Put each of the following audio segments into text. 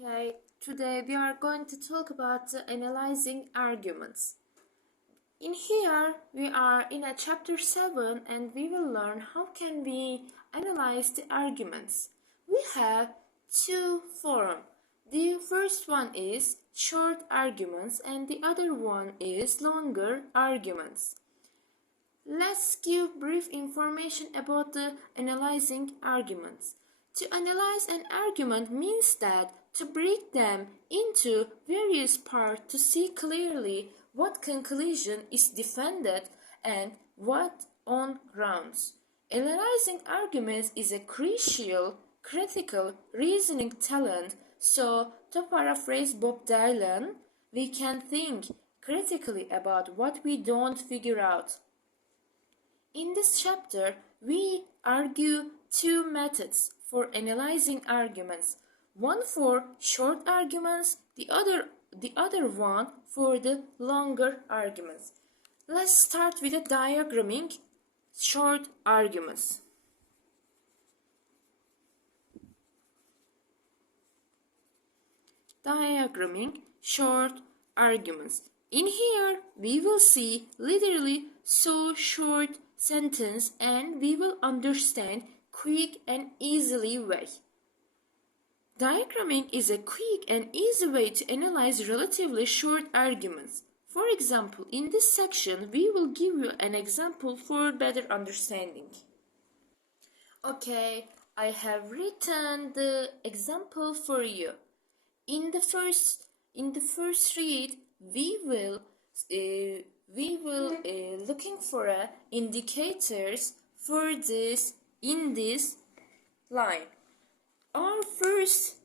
Okay, today we are going to talk about analyzing arguments. In here, we are in a chapter 7 and we will learn how can we analyze the arguments. We have two forms. The first one is short arguments and the other one is longer arguments. Let's give brief information about the analyzing arguments. To analyze an argument means that to break them into various parts to see clearly what conclusion is defended and what on grounds. Analyzing arguments is a crucial, critical reasoning talent, so to paraphrase Bob Dylan, we can think critically about what we don't figure out. In this chapter, we argue two methods for analyzing arguments. One for short arguments, the other one for the longer arguments. Let's start with a diagramming short arguments. Diagramming short arguments. In here, we will see literally so short sentence and we will understand quick and easily way. Diagramming is a quick and easy way to analyze relatively short arguments. For example, in this section, we will give you an example for better understanding. Okay, I have written the example for you. In the first read, we will looking for indicators for this in this line. Our first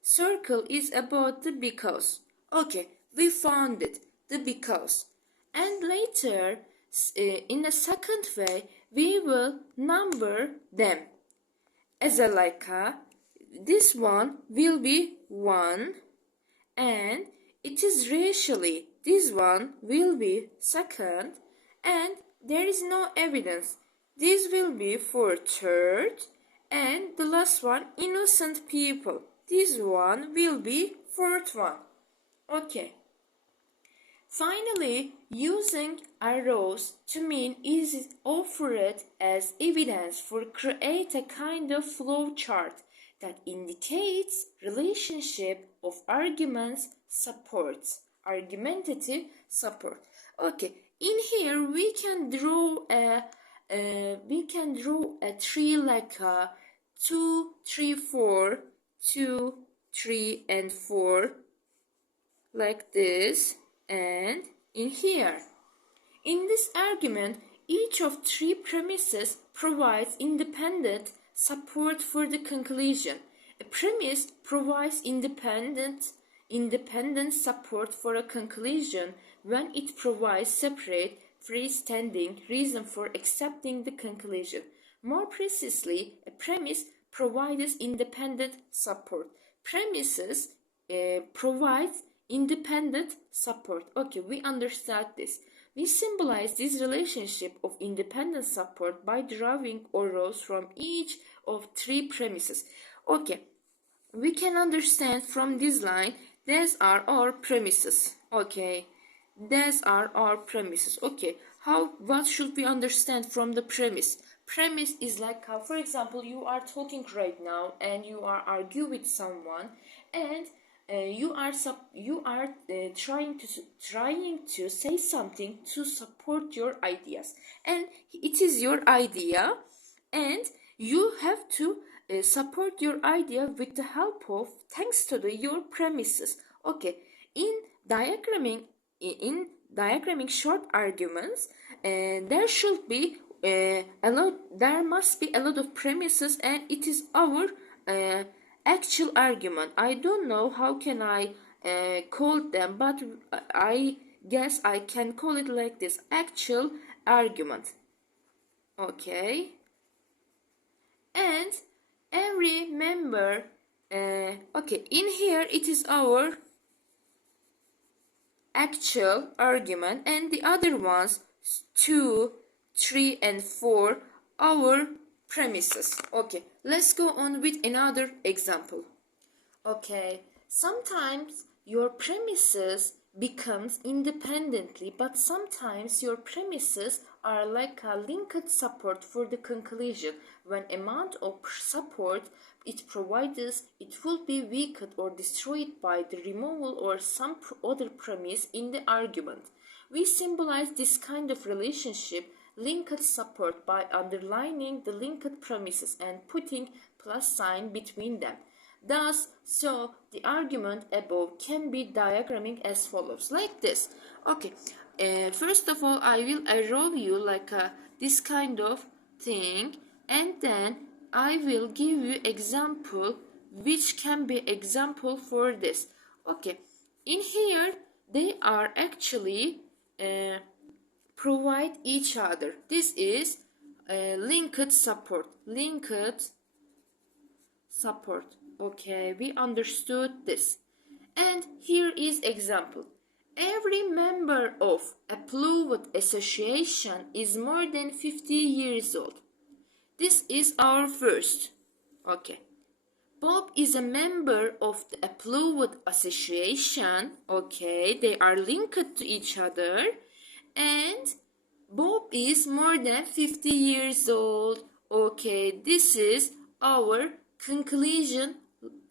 circle is about the because. Okay, we found it, the because. And later, in the second way, we will number them. As a this one will be 1 and it is racially. This one will be second and there is no evidence. This will be for third and the last one innocent people. This one will be fourth one. Okay. Finally, using arrows to mean is offered as evidence for create a kind of flow chart that indicates relationship of arguments supports argumentative support. Okay, in here we can draw a tree like a 2, 3, 4, 2, 3 and 4 like this. And in here, in this argument, each of three premises provides independent support for the conclusion. A premise provides independent support for a conclusion when it provides separate, freestanding reason for accepting the conclusion. More precisely, a premise provides independent support. Premises provides independent support. Okay, we understand this. We symbolize this relationship of independent support by drawing arrows from each of three premises. Okay, we can understand from this line, these are our premises. Okay, these are our premises. Okay, what should we understand from the premise? Premise is like how, for example, you are talking right now and you are arguing with someone and you are trying to say something to support your ideas, and it is your idea, and you have to support your idea with the help of thanks to your premises. Okay, in diagramming short arguments, there should be there must be a lot of premises, and it is our actual argument. I don't know how can I call them, but I guess I can call it like this: actual argument. Okay, and every member okay, in here it is our actual argument, and the other ones 2, 3 and 4 our premises. Okay, let's go on with another example. Okay, Sometimes your premises becomes independently, but sometimes your premises are like a linked support for the conclusion. When amount of support it provides, it will be weakened or destroyed by the removal or some other premise in the argument. We symbolize this kind of relationship, linked support, by underlining the linked premises and putting plus sign between them. Thus, so the argument above can be diagramming as follows, like this. Okay, first of all, I will arrow you like this kind of thing, and then I will give you example which can be example for this. Okay, in here they are actually provide each other. This is linked support. Linked support. Okay, we understood this. And here is example. Every member of a fluid association is more than 50 years old. This is our first. Okay. Bob is a member of the fluid association. Okay, they are linked to each other. And Bob is more than 50 years old. Okay, this is our conclusion.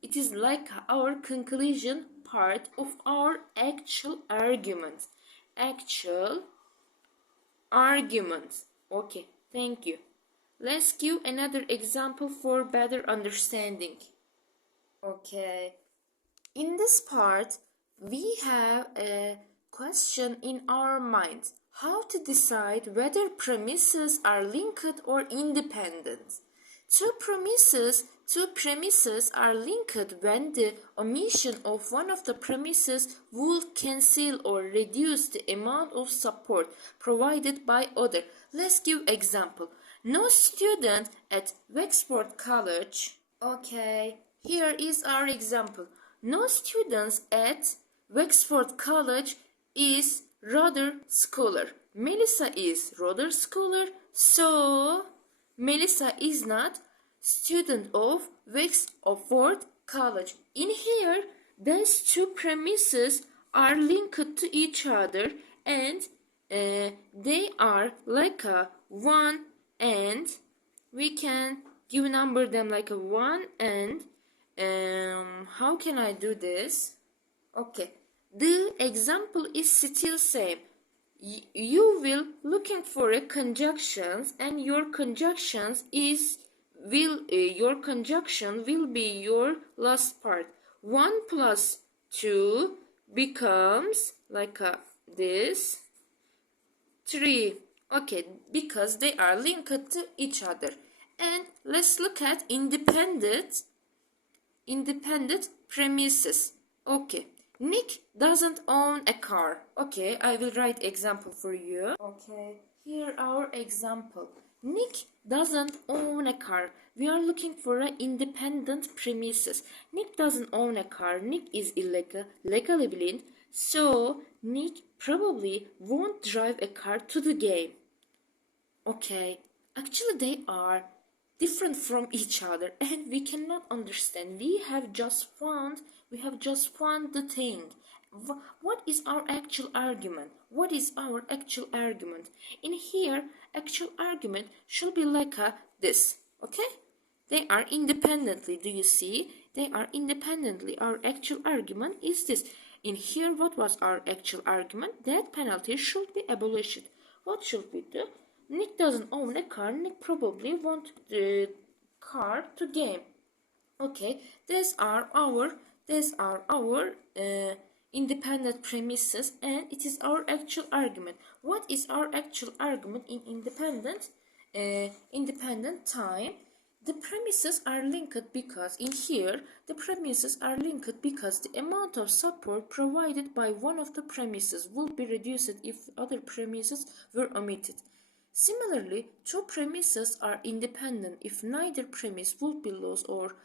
It is like our conclusion part of our actual argument. Actual argument. Okay, thank you. Let's give another example for better understanding. Okay, in this part, we have a question in our mind. How to decide whether premises are linked or independent? Two premises are linked when the omission of one of the premises would cancel or reduce the amount of support provided by other. Let's give example. No student at Wexford College. Okay, here is our example. No students at Wexford College is rather scholar. Melissa is rather scholar, so Melissa is not student of Wexford College. In here, these two premises are linked to each other, and they are like a 1 and we can give number them like a 1 and how can I do this? Okay, the example is still same. You will looking for a conjunctions, and your conjunctions your conjunction will be your last part. 1 plus 2 becomes like this 3. Okay, because they are linked to each other. And let's look at independent premises. Okay, Nick doesn't own a car. Okay, I will write example for you. Okay, here our example. Nick doesn't own a car. We are looking for an independent premises. Nick doesn't own a car. Nick is legally blind, so Nick probably won't drive a car to the game. Okay, actually they are different from each other, and we cannot understand. We have just found the thing. What is our actual argument? What is our actual argument? In here, actual argument should be like this. Okay, they are independently. Do you see? They are independently. Our actual argument is this. In here, what was our actual argument? That penalty should be abolished. What should we do? Nick doesn't own a car. Nick probably wants the car to game. Okay, these are our independent premises, and it is our actual argument. What is our actual argument in independent time? The premises are linked because in here the premises are linked because the amount of support provided by one of the premises would be reduced if other premises were omitted. Similarly, two premises are independent if neither premise would be lost or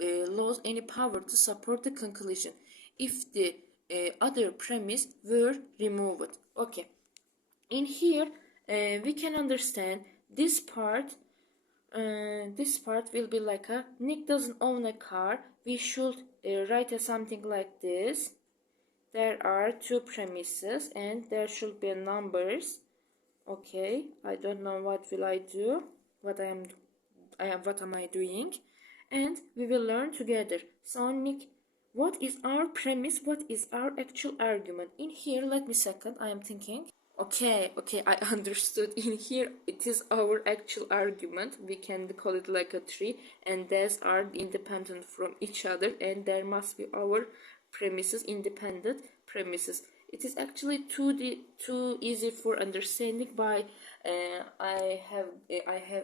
lose any power to support the conclusion if the other premise were removed. Okay, in here we can understand this part. This part will be like Nick doesn't own a car. we should write something like this. There are two premises and there should be numbers. Okay, I don't know what will I do, what am I doing, and we will learn together. So Nick, what is our premise? What is our actual argument? In here, let me second, I am thinking. Okay, I understood. In here, it is our actual argument. We can call it like a tree, and these are independent from each other, and there must be our premises, independent premises. It is actually too easy for understanding. By I have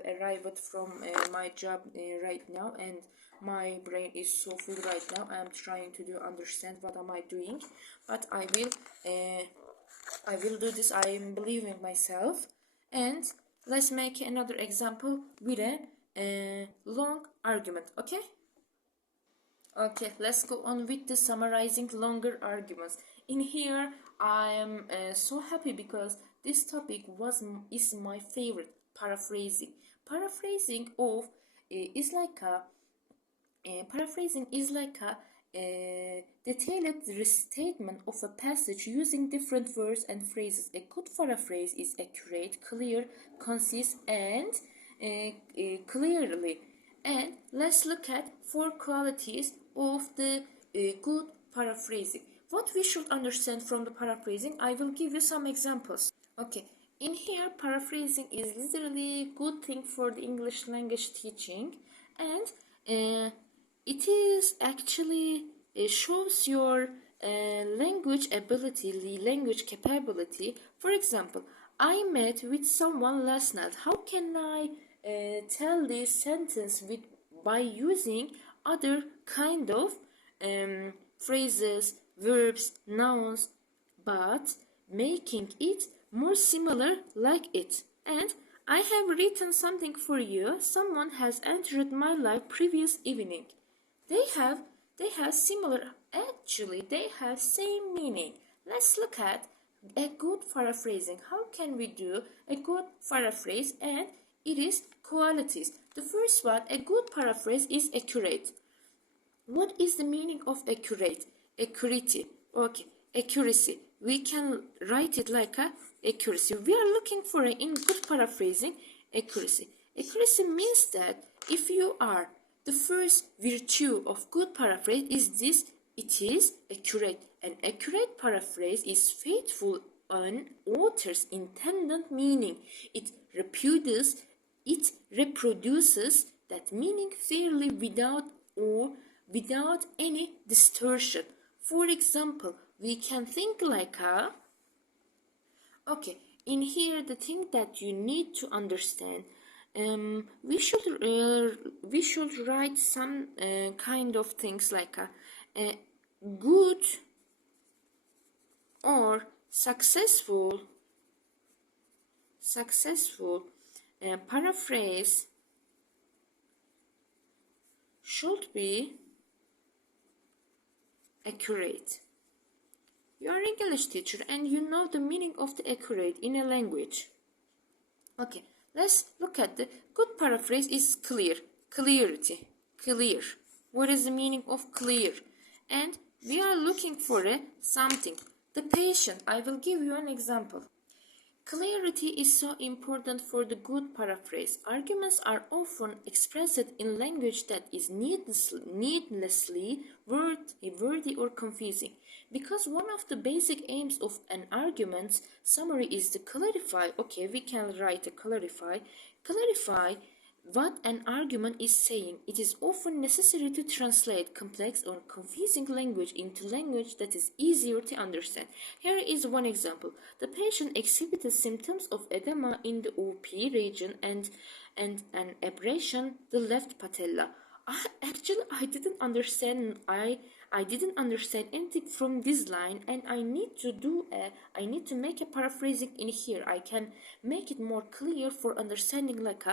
arrived from my job right now, and my brain is so full right now. I am trying to understand what am I doing, but I will do this. I am believing myself. And let's make another example with a long argument. Okay, let's go on with the summarizing longer arguments. In here, I am so happy because this topic is my favorite. Paraphrasing. Paraphrasing is like a detailed restatement of a passage using different words and phrases. A good paraphrase is accurate, clear, concise, and clearly. And let's look at 4 qualities of the good paraphrasing. What we should understand from the paraphrasing, I will give you some examples. Okay, in here, paraphrasing is literally a good thing for the English language teaching, and it is actually shows your language ability, language capability. For example, I met with someone last night. How can I tell this sentence by using other kind of phrases, verbs, nouns, but making it more similar like it. And I have written something for you. Someone has entered my life previous evening. They have similar, actually they have same meaning. Let's look at a good paraphrasing. How can we do a good paraphrase? And it is qualities. The first one, a good paraphrase is accurate. What is the meaning of accurate? Accuracy. Okay, accuracy. We can write it like a accuracy. We are looking for in good paraphrasing accuracy. Accuracy means that if you are the first virtue of good paraphrase is this, it is accurate. An accurate paraphrase is faithful on author's intended meaning. It reproduces that meaning fairly without any distortion. For example, we can think like okay, in here the thing that you need to understand, we should write some kind of things like a good or successful paraphrase should be accurate. You are an English teacher and you know the meaning of the accurate in a language. Okay, let's look at the good paraphrase is clear. Clarity. Clear. What is the meaning of clear? And we are looking for something. The patient. I will give you an example. Clarity is so important for the good paraphrase. Arguments are often expressed in language that is needlessly wordy or confusing. Because one of the basic aims of an argument summary is to clarify. Okay, we can write a clarify. Clarify what an argument is saying. It is often necessary to translate complex or confusing language into language that is easier to understand. Here is one example. The patient exhibited symptoms of edema in the OP region and an abrasion the left patella. I didn't understand. I didn't understand anything from this line, and I need to make a paraphrasing in here. I can make it more clear for understanding like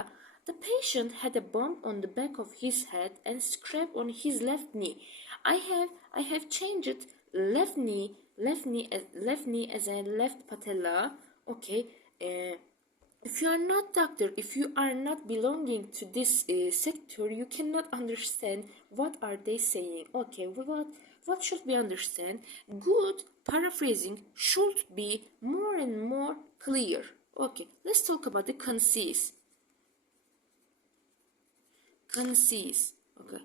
the patient had a bump on the back of his head and scrape on his left knee. I have changed left knee as a left patella. Okay, If you are not doctor, if you are not belonging to this sector, you cannot understand what are they saying. Okay, what should we understand? Good paraphrasing should be more and more clear. Okay, let's talk about the concise. Concise. Okay.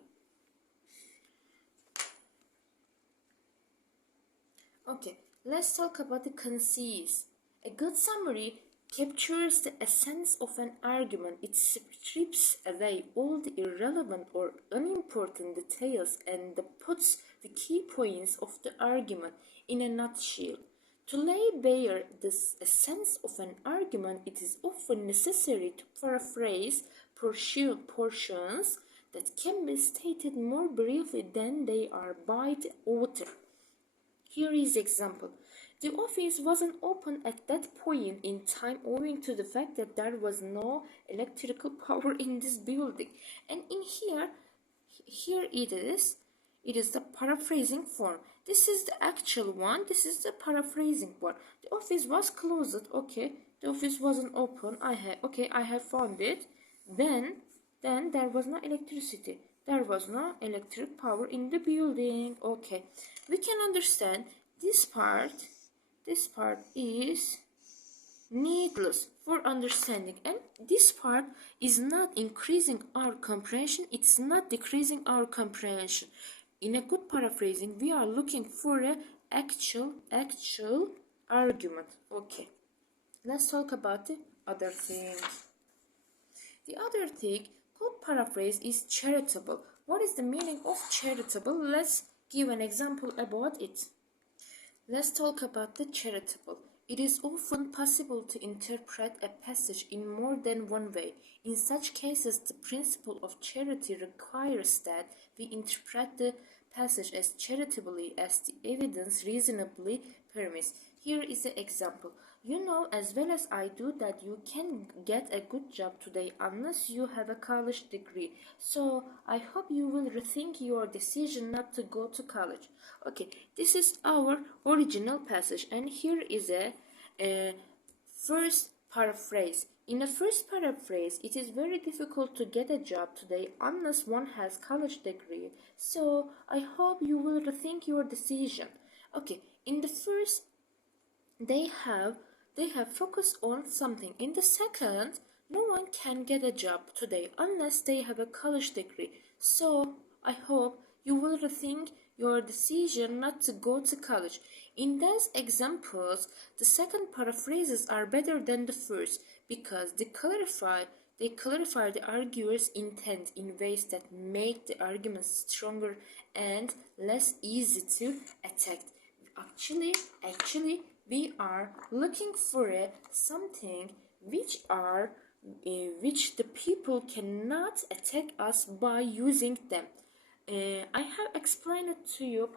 Okay, let's talk about the concise. A good summary captures the essence of an argument. It strips away all the irrelevant or unimportant details and puts the key points of the argument in a nutshell. To lay bare the essence of an argument, it is often necessary to paraphrase portions that can be stated more briefly than they are by the author. Here is example. The office wasn't open at that point in time owing to the fact that there was no electrical power in this building. And in here it is. It is the paraphrasing form. This is the actual one. This is the paraphrasing one. The office was closed. Okay. The office wasn't open. I have found it. Then there was no electricity. There was no electric power in the building. Okay. We can understand this part is needless for understanding, and this part is not increasing our comprehension, it's not decreasing our comprehension. In a good paraphrasing, we are looking for a actual argument. Okay, let's talk about the other thing. The other thing, good paraphrase is charitable. What is the meaning of charitable? Let's give an example about it. Let's talk about the charitable. It is often possible to interpret a passage in more than one way. In such cases, the principle of charity requires that we interpret the passage as charitably as the evidence reasonably permits. Here is an example. You know as well as I do that you can get a good job today unless you have a college degree. So I hope you will rethink your decision not to go to college. Okay, this is our original passage, and here is a first paraphrase. In a first paraphrase, it is very difficult to get a job today unless one has college degree. So I hope you will rethink your decision. Okay, in the first, they have focused on something. In the second, no one can get a job today unless they have a college degree. So I hope you will rethink your decision not to go to college. In those examples, the second paraphrases are better than the first because they clarify the arguer's intent in ways that make the argument stronger and less easy to attack. Actually, we are looking for something which the people cannot attack us by using them. I have explained it to you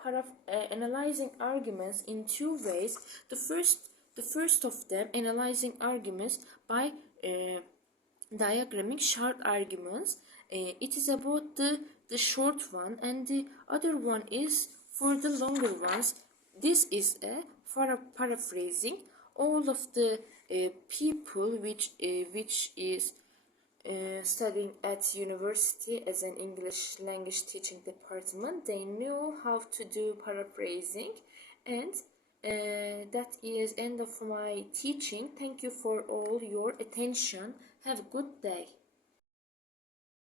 analyzing arguments in two ways. The first of them, analyzing arguments by diagramming short arguments. It is about the short one, and the other one is for the longer ones. This is a paraphrasing. All of the people which is studying at university as an English language teaching department, they know how to do paraphrasing, and that is end of my teaching. Thank you for all your attention. Have a good day.